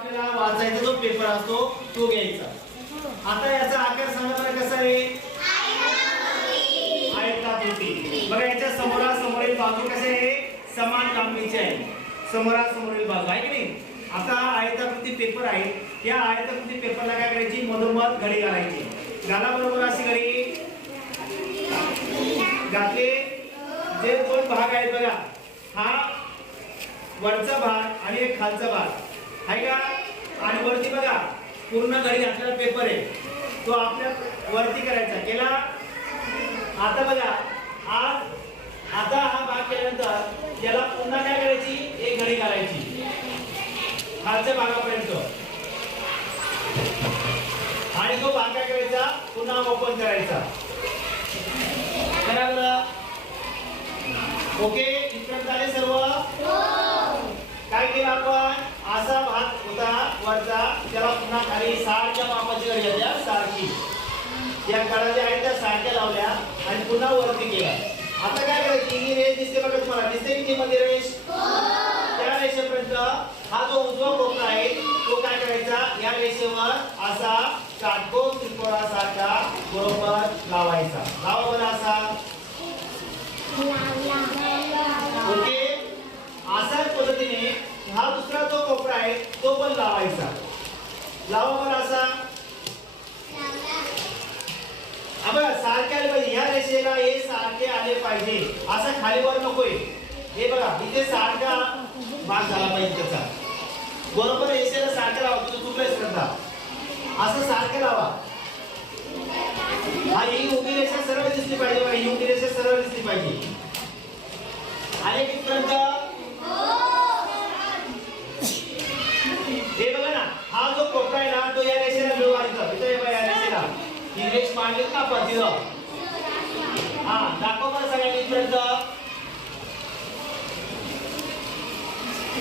आपल्याला वाचायचा जो पेपर असतो तो घ्यायचा. आता याचा आकार सांगा बरं कसा आहे. आयताकृती. बघा याच्या समोरासमोरील बाजू कसे आहे, समान लांबीचे आहे. समोरासमोरील बाजू आहे की नाही. आता आयताकृती पेपर आहे, या आयताकृती पेपरला काय करायची, मधोमध घडी घालायची. घाला बरोबर अशी घडी घातली. जे दोन भाग आहेत बघा, हा वरचा भाग आणि एक खालचा भाग आहे का. आणि वरती बघा पूर्ण घडी घातलेला पेपर आहे, तो आपल्या वरती करायचा. केला. आता बघा आता हा भाग केल्यानंतर याला पुन्हा काय करायची, एक घडी घालायची खालच्या भागापर्यंत. आणि तो भाग काय करायचा, पुन्हा ओपन करायचा. करा बरं. ओके, इथपर्यंत झाले सर्व. काय केलं आपण, असा भाग होता वरचा, त्याला पुन्हा खाली सारख्या मापाची घडी घातल्या, सारखी या कळ्या आहेत त्या सारख्या लावल्या आणि पुन्हा वरती केला. आता काय करायची, ही रेष दिसते बघा तुम्हाला, दिसते की मध्ये रेष. त्या रेषेपर्यंत हा जो उजवा कोपरा आहे तो काय करायचा, या रेषेवर असा काटकोन त्रिकोणासारखा बरोबर लावायचा. लावा बरं असा. ओके, अशाच पद्धतीने हा दुसरा जो कोपरा आहे तो पण लावायचा. लावा बरं असा. बघा सारखे आले पाहिजे, ह्या रेषेला हे सारखे आले पाहिजे, असं खाली वर नकोय. हे बघा इथे सारखा भाग झाला पाहिजे त्याचा, बरोबर रेषेला सारखं लावा. तुम्ही चुकलेच करता, असं सारखं लावा. हा ही उभी रेषा सरळ दिसली पाहिजे बघा, ही उभी रेषा सरळ दिसली पाहिजे. आले कितपर्यंत, हे बघा ना, हा जो कोपरा आहे ना तो या रेषेला मिळवायचा. इथे बघा या रेषेला ही रेष मांडली का पडतील. हा दाखव बरं सगळ्यांनी इथपर्यंत,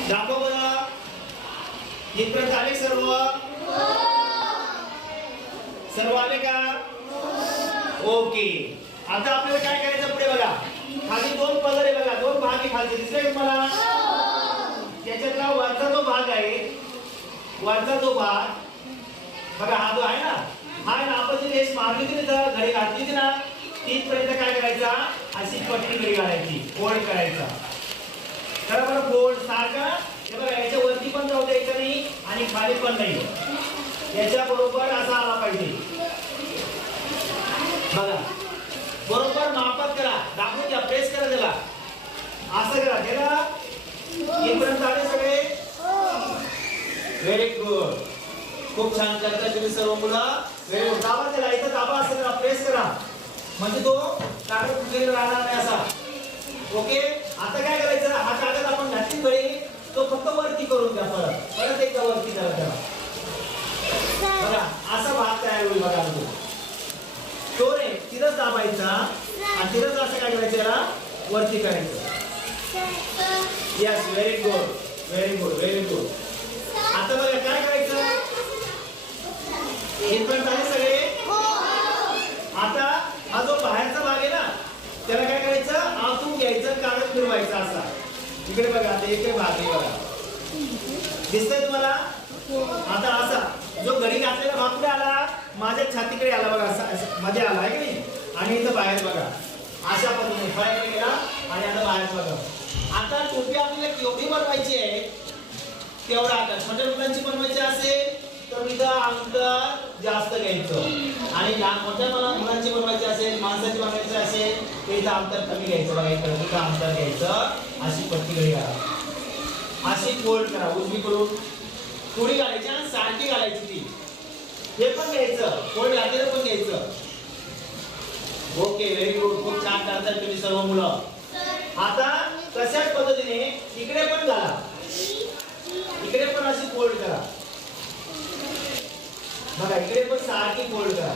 दाखव बरं. इथपर्यंत आले सर्व, सर्व आले का. ओके, आता आपल्याला काय करायचं पुढे बघा. खाली दोन पदर आहे बघा, दोन भाग आहे खाली, दिसले का तुम्हाला. त्याच्यातला वरचा जो भाग आहे, वरचा जो भाग बघा, हा जो आहे ना, हा ना आपण जी रेष मारली होती ना, घडी घातली होती ना, तिथपर्यंत काय करायचा, अशी पट्टी घडी घालायची, फोल्ड करायचा. करा बरं फोल्ड सारखा. हे बघा याच्या वरती पण जाऊ द्यायचं नाही आणि खाली पण नाही, याच्या बरोबर असा आला पाहिजे. बघा बरोबर मापात करा, दाखवून द्या, प्रेस करा त्याला, असं करा. त्याला इथपर्यंत आले सगळे. व्हेरी गुड, खूप छान करता तुम्ही सर्व मुलं. Very good. दाबा त्याला, इथं दाबा, असं करा, प्रेस करा, म्हणजे तो कागद फुटलेला राहणार नाही असा. ओके, आता काय करायचं, हा कागद आपण घातली घडी, तो फक्त वरती करून द्या. परत एकदा वरती करा त्याला. बघा असा भाग तयार होईल बघा. तो रे तिरच दाबायचा आणि तिरच असं काय करायचं, याला वरती करायचं. Yes, very good, very good, very good. आता बघा काय करायचं, इथपर्यंत आले सगळे. आता हा जो बाहेरचा भाग आहे ना, त्याला काय करायचं, आतून घ्यायचं, कागद फिरवायचा असा. इकडे बघा, आता इकडे भाग आहे बघा, दिसतंय तुम्हाला. आता असा जो घडी घातलेला भाग कुठे आला, माझ्या छातीकडे आला बघा, असा मध्ये आला आहे की नाही. आणि इथं बाहेर बघा, अशा पद्धतीने बाहेर गेला आणि आता बाहेर बघा. आता टोपी आपल्याला केवढी बनवायची आहे तेवढा आकार. छोट्या मुलांची बनवायची असेल तर इथं अंतर जास्त घ्यायचं, आणि लहान मोठ्या मुलांची बनवायची असेल, माणसाची बनवायची असेल तर इथं अंतर कमी घ्यायचं बघा. इथं अंतर घ्यायचं, अशी पट्टी घडी घाला, अशी फोल्ड करा उजवीकडून. थोडी घालायची आणि सारखी घालायची ती. हे पण घ्यायचं, फोल्ड घातलेलं पण घ्यायचं. ओके, व्हेरी गुड, खूप छान करतात तुम्ही सर्व मुलं. आता तशाच पद्धतीने इकडे पण घाला, इकडे पण अशी फोल्ड करा बघा, इकडे पण सारखी फोल्ड करा.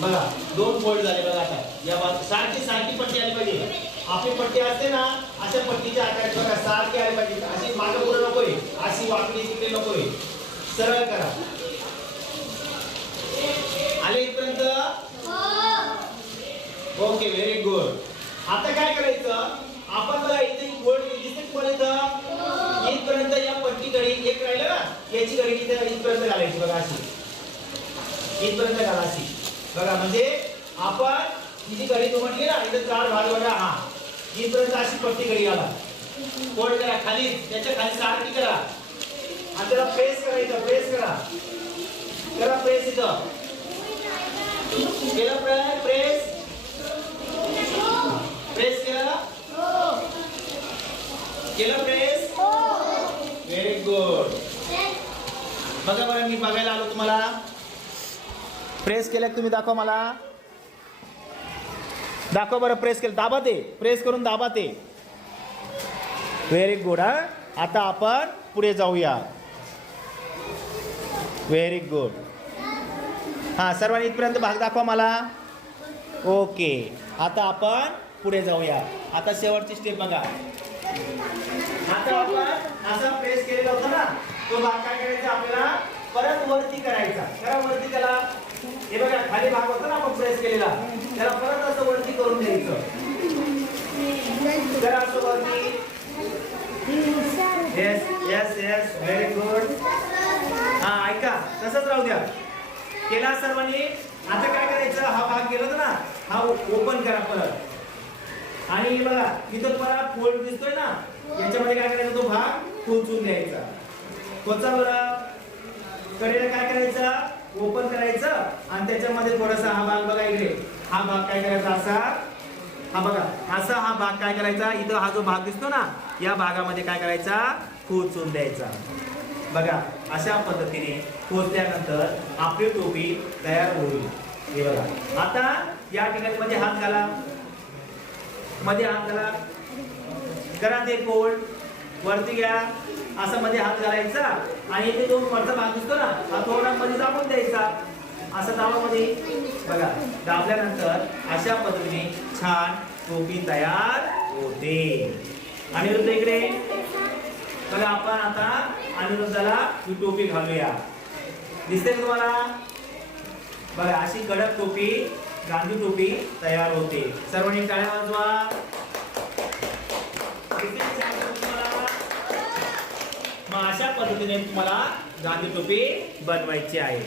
बघा दोन फोल्ड झाले बघा. आता या बाजू सारखी सारखी पट्टी आली पाहिजे. आपली पट्टी असते ना, अशा पट्टीच्या आकार बघा सारखी आली पाहिजे. अशी मागे पुढे नकोय, अशी वाकडी तिकडे नकोय, सरळ करा. आले इथपर्यंत. Okay, very good. आता काय करायचं, आपण बघा इथे फोल्ड दिसते तुम्हाला, इथं इथपर्यंत या पट्टीकडे एक राहिलं ना, याची घडी इथपर्यंत घालायची बघा, अशी इथपर्यंत घाला अशी बघा. म्हणजे आपण ही जी घडी म्हटली ना, इथं 4 भाग बघा. हा इथपर्यंत अशी पट्टी घडी घाला, फोल्ड करा खाली, त्याच्या खाली सारखी करा आणि त्याला प्रेस करा. इथं प्रेस करा, करा प्रेस. इथं केलं प्रेस, प्रेस केलं, केलं प्रेस. Very good. बघा बरं, मी बघायला आलो तुम्हाला. प्रेस केलं तुम्ही, दाखवा मला, दाखवा बरं. प्रेस केलं, दाबा ते, प्रेस करून दाबा ते. Very good. हा आता आपण पुढे जाऊया. Very good. हा सर्वांनी इथपर्यंत भाग दाखवा मला. ओके, आता आपण पुढे जाऊया. आता शेवटची स्टेप बघा. आता आपण असा प्रेस केलेला होता ना, तो भाग काय करायचा आपल्याला, परत वरती करायचा. करा वरती त्याला. हे बघा खाली भाग होता ना आपण प्रेस केलेला, त्याला परत असं वरती करून द्यायचं. करा असं वरती. Yes yes yes, very good. हा ऐका, तसंच राहू द्या. केला सर्वांनी. आता काय करायचं, हा भाग केला होता ना, हा ओपन करा परत. आणि बघा इथं परत फोल्ड दिसतोय ना, याच्यामध्ये काय करायचं, तो भाग खोचून द्यायचा. खोचा बरं. कडेला काय करायचं, ओपन करायचं आणि त्याच्यामध्ये थोडासा हा भाग बघा इकडे, हा भाग काय करायचा असा, हा बघा असा हा भाग काय करायचा, इथं हा जो भाग दिसतो ना, या भागामध्ये काय करायचा, खोचून द्यायचा. बघा अशा पद्धतीने खोचल्यानंतर आपली टोपी तयार होईल. हे बघा. आता या ठिकाणी मध्ये हात घाला, मध्ये हात घाला, करा ते फोल्ड, वरती घ्या, असं मध्ये हात घालायचा आणि इथे जो वरचा भाग दिसतो ना, हा थोडा मध्ये दाबून द्यायचा. असं दाबामध्ये बघा, दाबल्यानंतर अशा पद्धतीने छान टोपी तयार होते. अनिरुद्ध इकडे बघा. आपण आता अनिरुद्धाला ही टोपी घालूया. दिसते तुम्हाला? बघा अशी कडक टोपी, गांधी टोपी तयार होते. सर्वांनी टाळ्या वाजवा. मग अशा पद्धतीने तुम्हाला गांधी टोपी बनवायची आहे.